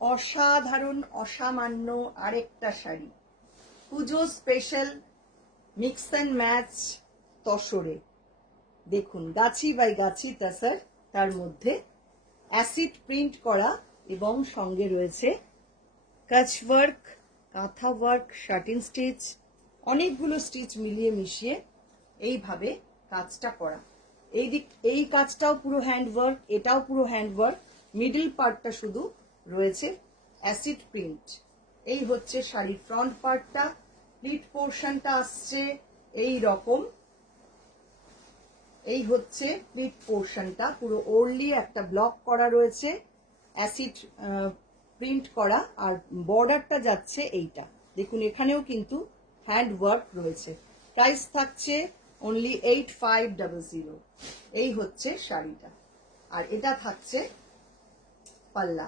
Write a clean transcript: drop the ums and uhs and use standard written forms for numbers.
অসাধারণ অসামান্য আরেকটা শাড়ি, পুজো স্পেশাল মিক্স অ্যান্ড ম্যাচ তসরে। দেখুন গাছি বাই গাছি তাসার, তার মধ্যে অ্যাসিড প্রিন্ট করা এবং সঙ্গে রয়েছে কাচ ওয়ার্ক, কাঁথা ওয়ার্ক, শার্টিন স্টিচ, অনেকগুলো স্টিচ মিলিয়ে মিশিয়ে এইভাবে কাজটা করা। এই কাজটাও পুরো হ্যান্ড ওয়ার্ক, এটাও পুরো হ্যান্ড ওয়ার্ক, মিডল পার্টটা শুধু রয়েছে অ্যাসিড প্রিন্ট। এই হচ্ছে শাড়ির ফ্রন্ট পার্টটা। প্লিট পোর্শনটা আসছে এই রকম। এই হচ্ছে প্লিট পোর্শনটা, পুরো ওরলি একটা ব্লক করা রয়েছে, অ্যাসিড প্রিন্ট করা, আর বর্ডারটা যাচ্ছে এইটা। দেখুন এখানেও কিন্তু হ্যান্ড ওয়ার্ক রয়েছে। প্রাইস থাকছে অনলি 8500। এই হচ্ছে শাড়িটা, আর এটা থাকছে পাল্লা।